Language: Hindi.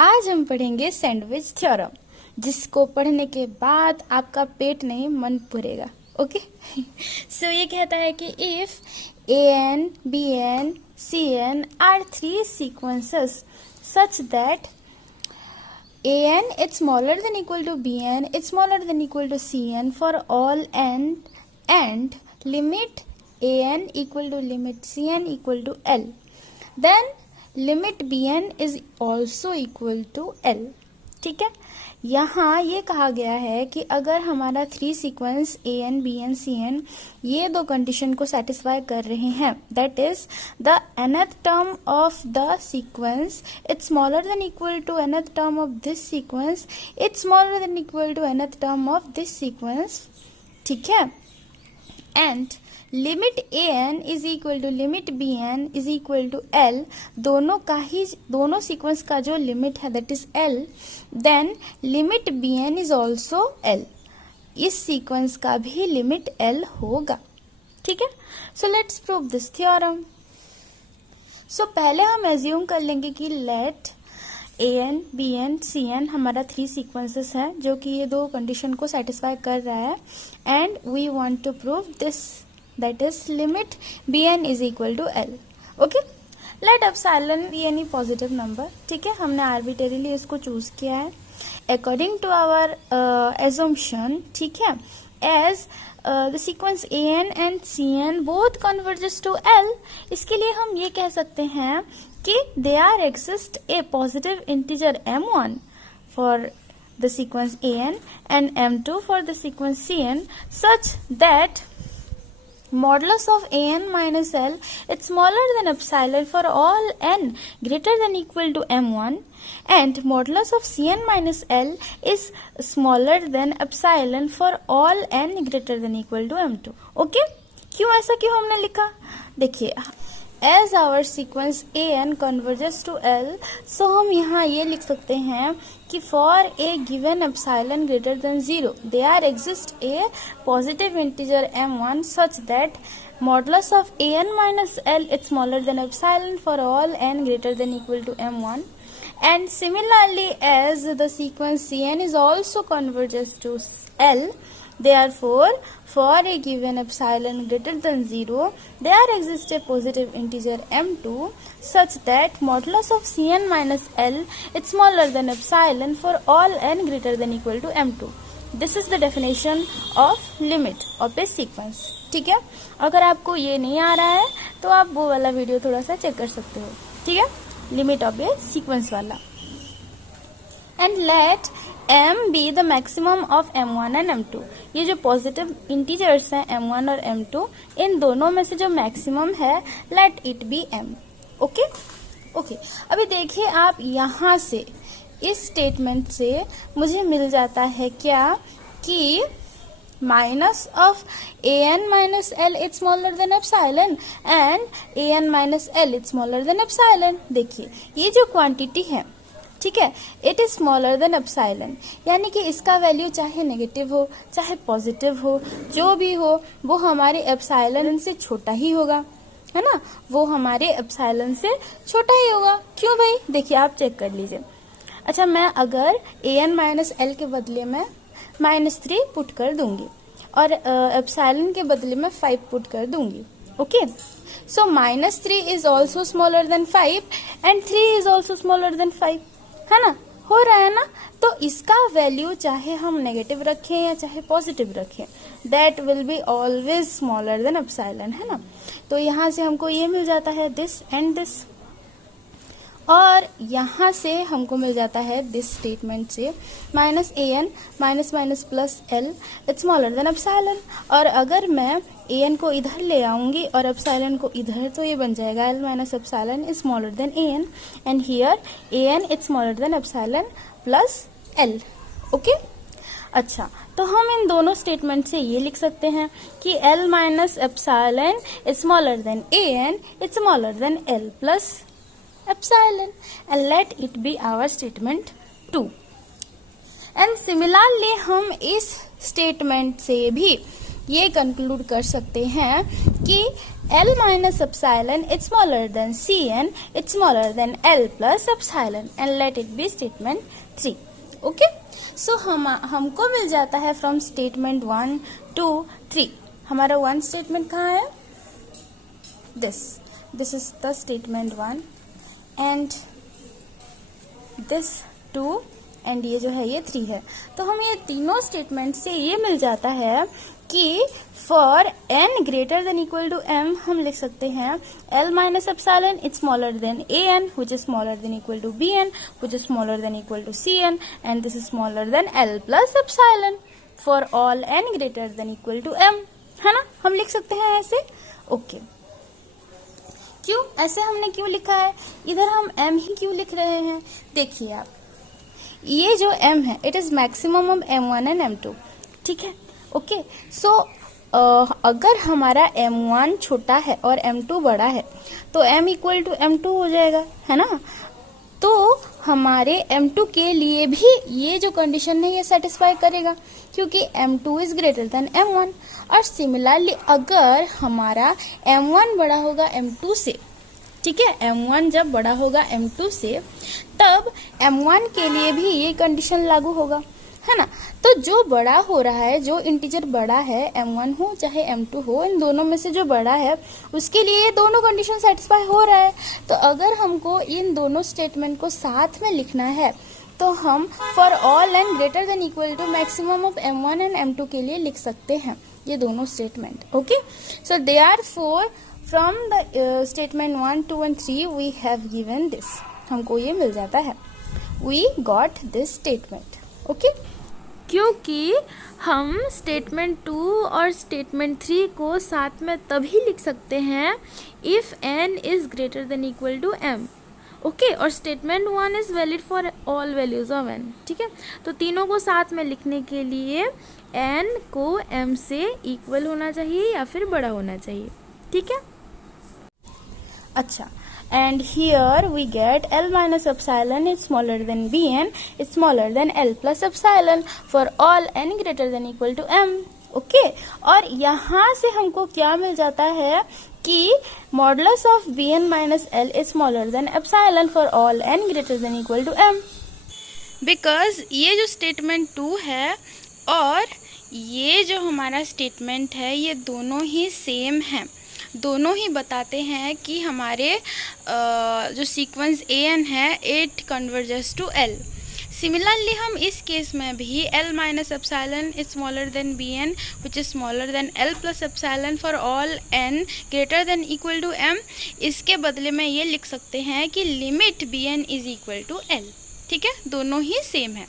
आज हम पढ़ेंगे सैंडविच थ्योरम, जिसको पढ़ने के बाद आपका पेट नहीं मन भरेगा। ओके सो ये कहता है कि if an, bn, cn are three sequences such that an is smaller than equal to bn is smaller than equal to cn for all n and limit an equal to limit cn equal to l, then limit bn is also equal to l। ठीक है, यहाँ ये कहा गया है कि अगर हमारा three sequence an, bn, cn ये दो कंडीशन को सेटिस्फाई कर रहे हैं, that is the nth term of the sequence it's smaller than equal to nth term of this sequence, it's smaller than equal to nth term of this sequence. ठीक है, and limit an is equal to limit bn is equal to l, दोनों सीक्वेंस का जो लिमिट है that is l, then limit bn is also l, इस सीक्वेंस का भी लिमिट l होगा। ठीक है, सो let's prove this theorem. So पहले हम एज्यूम कर लेंगे कि लेट an, bn, cn हमारा थ्री सीक्वेंसेस है जो कि ये दो कंडीशन को सेटिस्फाई कर रहा है, and we want to prove this, that is limit bn is equal to l। okay, let epsilon be any positive number। ठीक है, हमने arbitrarily इसको चूज किया है according to our assumption। ठीक है, as the sequence an and cn both converges to l, इसके लिए हम ये कह सकते हैं कि there exist a positive integer m1 for the sequence an and m2 for the sequence cn such that modulus of an minus l is smaller than epsilon for all n greater than equal to m1 and modulus of cn minus l is smaller than epsilon for all n greater than equal to m2। Okay, क्यों ऐसा क्यों हमने लिखा? देखिए, as our sequence an converges to l, so हम यहाँ ये लिख सकते हैं कि for a given epsilon greater than 0 there exists a positive integer m1 such that modulus of an minus l is smaller than epsilon for all n greater than equal to m1, and similarly as the sequence cn is also converges to l, therefore for a given epsilon greater than 0 there exists a positive integer m2 such that modulus of cn minus l is smaller than epsilon for all n greater than equal to m2। this is the definition of limit of a sequence। ठीक है, अगर आपको ये नहीं आ रहा है तो आप वो वाला वीडियो थोड़ा सा चेक कर सकते हो। ठीक है, लिमिट ऑफ ए सीक्वेंस वाला। And let m be the maximum of m1 and m2, ये जो पॉजिटिव इंटीजर्स हैं m1 और m2, इन दोनों में से जो मैक्सिमम है let it be m। Okay okay, अभी देखिए आप यहाँ से इस स्टेटमेंट से मुझे मिल जाता है क्या कि minus of an minus l is smaller then epsilon and an minus l is smaller then epsilon. देखिए ये जो क्वांटिटी है, ठीक है, it is smaller then epsilon, यानी कि इसका वैल्यू चाहे नेगेटिव हो चाहे पॉजिटिव हो, जो भी हो वो हमारे एप्सिलॉन से छोटा ही होगा, है ना, वो हमारे एप्सिलॉन से छोटा ही होगा। क्यों भाई? देखिए आप चेक कर लीजिए। अच्छा, मैं अगर an माइनस l के बदले में -3 पुट कर दूंगी और एप्सिलॉन के बदले में 5 पुट कर दूंगी। Okay, so -3 is also smaller than 5 and 3 is also smaller than 5, है ना, हो रहा है ना। तो इसका वैल्यू चाहे हम नेगेटिव रखें या चाहे पॉजिटिव रखें, that will be always smaller than epsilon, है ना। तो यहाँ से हमको ये मिल जाता है दिस एंड दिस, और यहाँ से हमको मिल जाता है दिस स्टेटमेंट से minus an minus minus plus l it's smaller then epsilon, और अगर मैं an को इधर ले आऊंगी और एप्सिलॉन को इधर, तो ये बन जाएगा l minus epsilon is smaller than an and here an is smaller then epsilon plus l। Okay, अच्छा, तो हम इन दोनों स्टेटमेंट से ये लिख सकते हैं कि l minus epsilon is smaller than an is smaller than l plus epsilon, and let it be our statement 2। and similarly हम इस स्टेटमेंट से भी ये कंक्लूड कर सकते हैं कि L minus epsilon is smaller than Cn, it's smaller than L plus epsilon, and let it be statement 3. Okay, so हमको मिल जाता है from statement 1 to 3. हमारा one statement कहाँ है? This is the statement 1 and this 2 and ये जो है ये 3 है. तो हम ये तीनों स्टेटमेंट से ये मिल जाता है कि for n greater than equal to m हम लिख सकते हैं L minus epsilon is smaller than an which is smaller than equal to bn which is smaller than equal to cn and this is smaller than L plus epsilon for all n greater than equal to m, है ना. हम लिख सकते हैं ऐसे. ओके क्यों ऐसे हमने क्यों लिखा है? इधर हम m ही क्यों लिख रहे हैं? देखिए आप, ये जो m है it is maximum of m1 and m2. ठीक है. ओके सो अगर हमारा m1 छोटा है और m2 बड़ा है तो m इक्वल टू m2 हो जाएगा, है ना. तो हमारे m2 के लिए भी ये जो कंडीशन है ये सेटिस्फाई करेगा क्योंकि m2 is greater then m1. और सिमिलरली अगर हमारा m1 बड़ा होगा m2 से, ठीक है, m1 जब बड़ा होगा m2 से तब m1 के लिए भी ये कंडीशन लागू होगा, है ना. तो जो बड़ा हो रहा है, जो इंटीजर बड़ा है, m1 हो चाहे m2 हो, इन दोनों में से जो बड़ा है उसके लिए ये दोनों कंडीशन सेटिस्फाई हो रहा है. तो अगर हमको इन दोनों स्टेटमेंट को साथ में लिखना है तो हम for all n greater than equal to maximum of m1 and m2 के लिए लिख सकते हैं ये दोनों statement. Okay so they are four from the statement 1, 2 and 3 we have given this. हमको ये मिल जाता है, we got this statement. Okay क्योंकि हम स्टेटमेंट 2 और स्टेटमेंट 3 को साथ में तभी लिख सकते हैं if n is greater than equal to m. Okay और statement 1 is valid for all values of n. ठीक है, तो तीनों को साथ में लिखने के लिए n को m से इक्वल होना चाहिए या फिर बड़ा होना चाहिए. ठीक है. अच्छा, and here we get L minus epsilon is smaller than bn is smaller than L plus epsilon for all n greater than equal to m. Okay और यहाँ से हमको क्या मिल जाता है कि modulus of bn minus l is smaller than epsilon for all n greater than equal to m. Because ये जो स्टेटमेंट 2 है और ये जो हमारा स्टेटमेंट है ये दोनों ही सेम हैं. दोनों ही बताते हैं कि हमारे जो सीक्वेंस an है it converges to l. Similarly हम इस केस में भी L minus epsilon is smaller than bn which is smaller than L plus epsilon for all n greater than equal to m. इसके बदले में ये लिख सकते हैं कि limit bn is equal to l. ठीक है, दोनों ही सेम है.